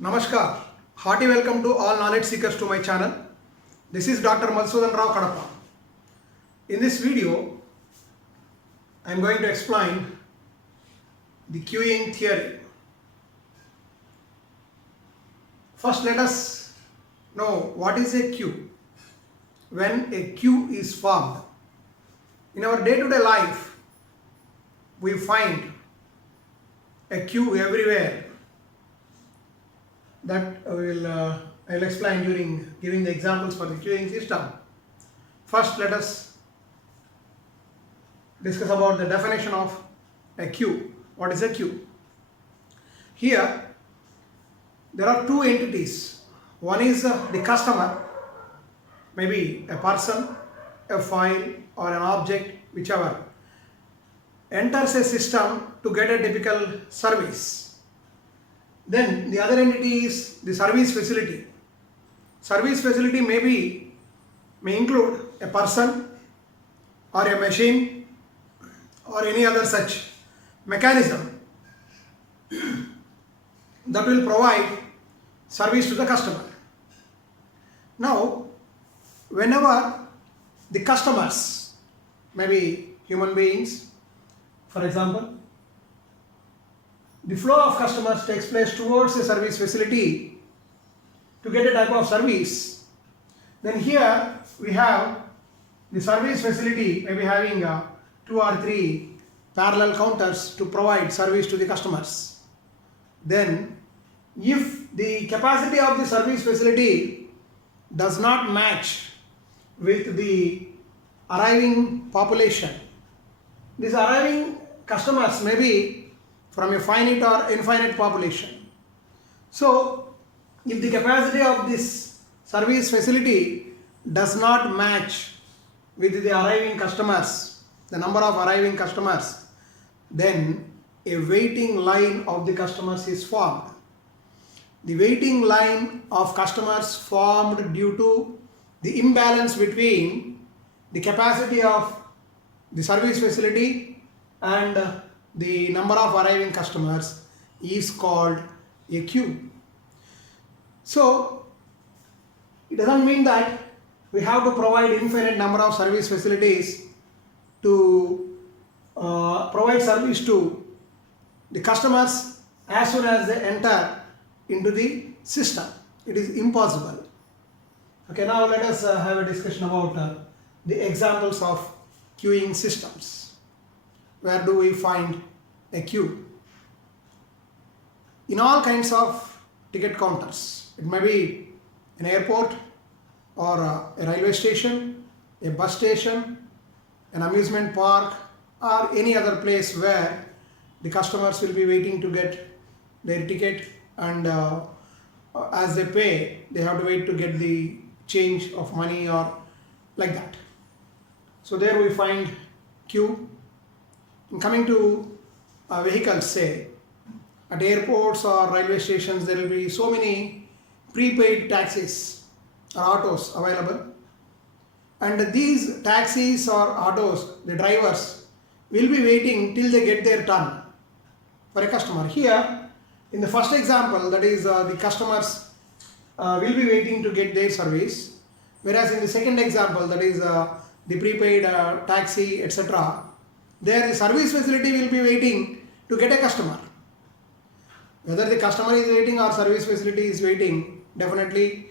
Namaskar. Hearty welcome to all knowledge seekers to my channel. This is Dr. Madhusudan Rao Kadapa. In this video, I am going to explain the queuing theory. First, let us know what is a queue. When a queue is formed, in our day-to-day life, we find a queue everywhere. That I will explain during giving the examples for the queuing system. First, let us discuss about the definition of a queue. What is a queue? Here, there are two entities. One is the customer, maybe a person, a file, or an object, whichever, enters a system to get a typical service. Then the other entity is the service facility. Service facility may include a person or a machine or any other such mechanism that will provide service to the customer. Now, whenever the customers, maybe human beings, for example, the flow of customers takes place towards a service facility to get a type of service. Then here we have the service facility maybe having 2 or 3 parallel counters to provide service to the customers. Then if the capacity of the service facility does not match with the arriving population, these arriving customers may be from a finite or infinite population. So, if the capacity of this service facility does not match with the arriving customers, the number of arriving customers, then a waiting line of the customers is formed. The waiting line of customers formed due to the imbalance between the capacity of the service facility and the number of arriving customers is called a queue. So, it doesn't mean that we have to provide infinite number of service facilities to provide service to the customers as soon as they enter into the system. It is impossible. Okay, now let us have a discussion about the examples of queuing systems. Where do we find a queue? In all kinds of ticket counters. It may be an airport or a railway station, a bus station, an amusement park, or any other place where the customers will be waiting to get their ticket, and as they pay, they have to wait to get the change of money or like that. So there we find queue. Coming to vehicles, say at airports or railway stations, there will be so many prepaid taxis or autos available, and these taxis or autos, the drivers will be waiting till they get their turn for a customer. Here in the first example, that is the customers will be waiting to get their service, whereas in the second example, that is the prepaid taxi, etc., there the service facility will be waiting to get a customer. Whether the customer is waiting or service facility is waiting, definitely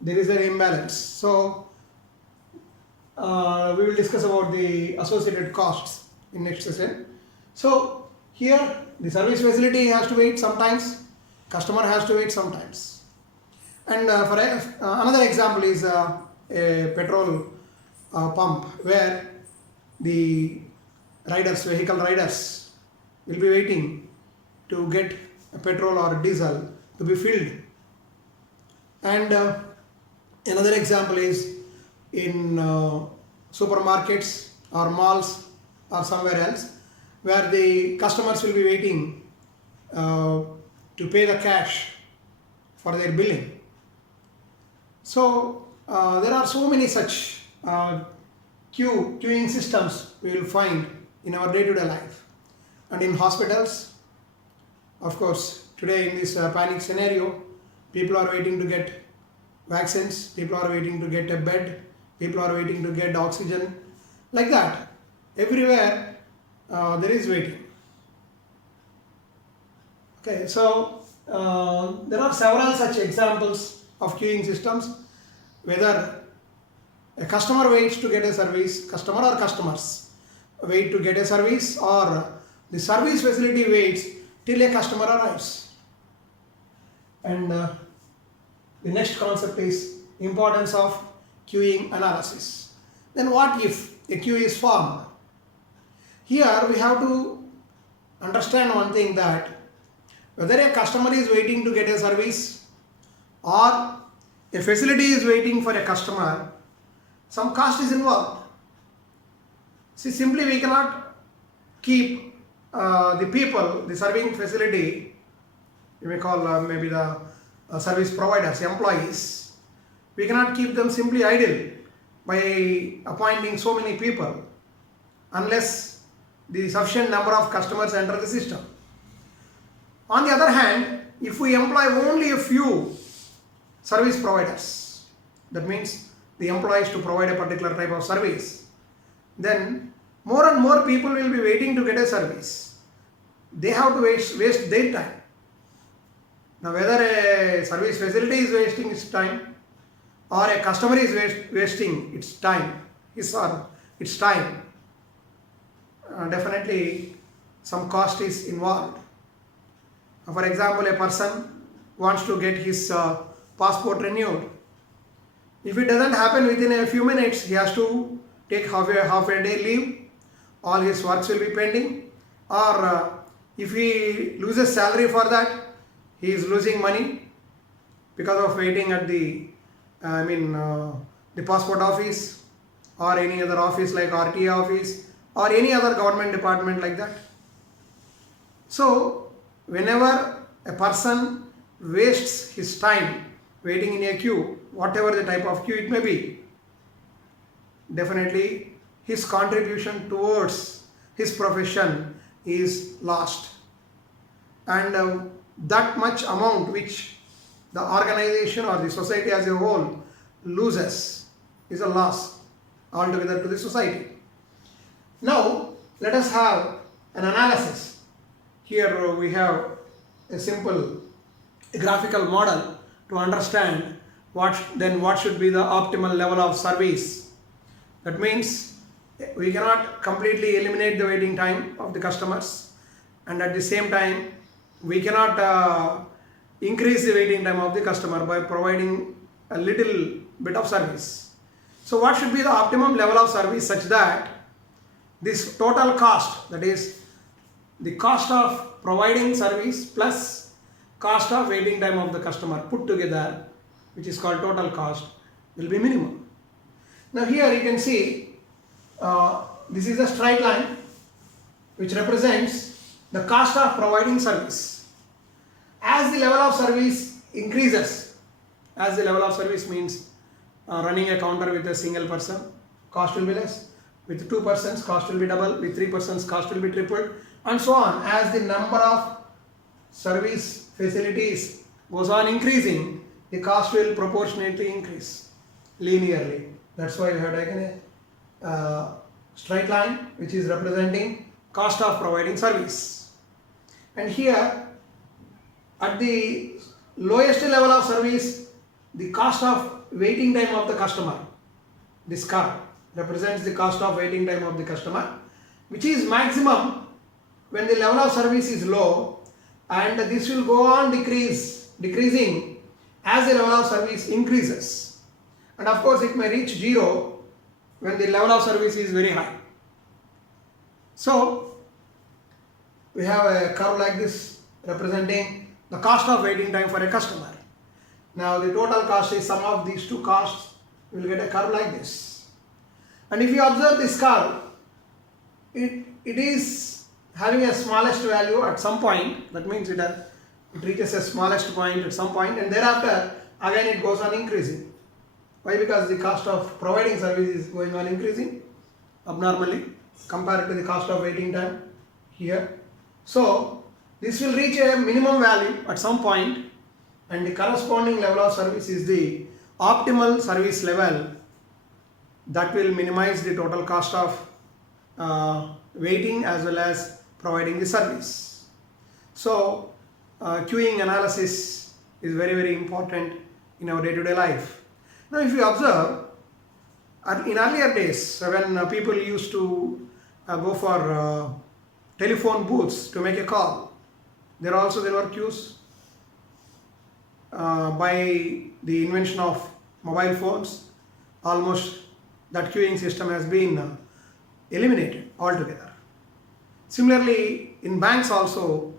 there is an imbalance. So we will discuss about the associated costs in next session. So here the service facility has to wait sometimes, customer has to wait sometimes. And for another example is a petrol pump where the vehicle riders will be waiting to get a petrol or diesel to be filled. And another example is in supermarkets or malls or somewhere else, where the customers will be waiting to pay the cash for their billing. So there are so many such queuing systems we will find in our day-to-day life. And in hospitals, of course, today in this panic scenario, people are waiting to get vaccines, people are waiting to get a bed, people are waiting to get oxygen, like that. Everywhere there is waiting. Okay, so there are several such examples of queuing systems, whether a customer waits to get a service, customer or customers wait to get a service, or the service facility waits till a customer arrives. And the next concept is importance of queuing analysis. Then what if a queue is formed? Here we have to understand one thing, that whether a customer is waiting to get a service or a facility is waiting for a customer, some cost is involved. See, simply we cannot keep the people, the serving facility, you may call maybe the service providers, employees, we cannot keep them simply idle by appointing so many people unless the sufficient number of customers enter the system. On the other hand, if we employ only a few service providers, that means the employees to provide a particular type of service, then more and more people will be waiting to get a service. They have to waste their time. Now, whether a service facility is wasting its time or a customer is wasting its time, definitely some cost is involved. For example, a person wants to get his passport renewed. If it doesn't happen within a few minutes, he has to take half a day leave, all his works will be pending, or if he loses salary for that, he is losing money because of waiting at the passport office or any other office like RTA office or any other government department like that. So whenever a person wastes his time waiting in a queue, whatever the type of queue it may be, definitely his contribution towards his profession is lost, and that much amount which the organization or the society as a whole loses is a loss altogether to the society. Now let us have an analysis. Here we have a simple graphical model to understand what should be the optimal level of service. That means we cannot completely eliminate the waiting time of the customers, and at the same time we cannot increase the waiting time of the customer by providing a little bit of service. So what should be the optimum level of service such that this total cost, that is the cost of providing service plus cost of waiting time of the customer put together, which is called total cost, will be minimum. Now here you can see this is a straight line which represents the cost of providing service. As the level of service increases, as the level of service means running a counter with a single person, cost will be less. With 2 persons, cost will be double. With 3 persons, cost will be tripled, and so on. As the number of service facilities goes on increasing, the cost will proportionately increase linearly. That's why we have taken a straight line which is representing cost of providing service. And here at the lowest level of service, the cost of waiting time of the customer, this curve represents the cost of waiting time of the customer, which is maximum when the level of service is low, and this will go on decreasing as the level of service increases, and of course it may reach 0 when the level of service is very high. So we have a curve like this representing the cost of waiting time for a customer. Now the total cost is sum of these two costs. You will get a curve like this. And if you observe this curve, it is having a smallest value at some point. That means it reaches a smallest point at some point, and thereafter again it goes on increasing. Why? Because the cost of providing service is going on increasing abnormally compared to the cost of waiting time here. So this will reach a minimum value at some point, and the corresponding level of service is the optimal service level that will minimize the total cost of waiting as well as providing the service. So queuing analysis is very, very important in our day-to-day life. Now if you observe, in earlier days when people used to go for telephone booths to make a call, there were queues. By the invention of mobile phones, almost that queuing system has been eliminated altogether. Similarly, in banks also,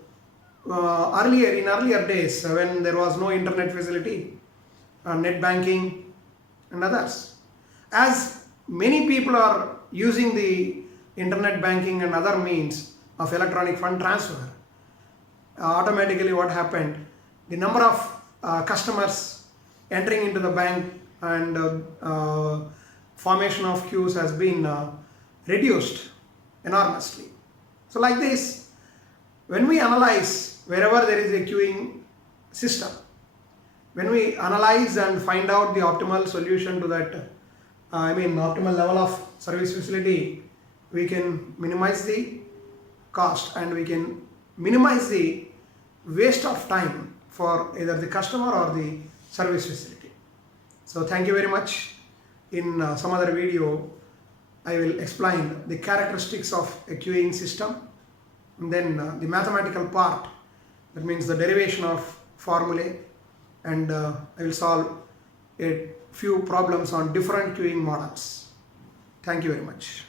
in earlier days when there was no internet facility, net banking and others, as many people are using the internet banking and other means of electronic fund transfer, automatically what happened, the number of customers entering into the bank and formation of queues has been reduced enormously. So like this, when we analyze wherever there is a queuing system, when we analyze and find out the optimal solution to that, optimal level of service facility, we can minimize the cost and we can minimize the waste of time for either the customer or the service facility. So thank you very much. In some other video, I will explain the characteristics of a queuing system, and then the mathematical part, that means the derivation of formulae, and I will solve a few problems on different queuing models. Thank you very much.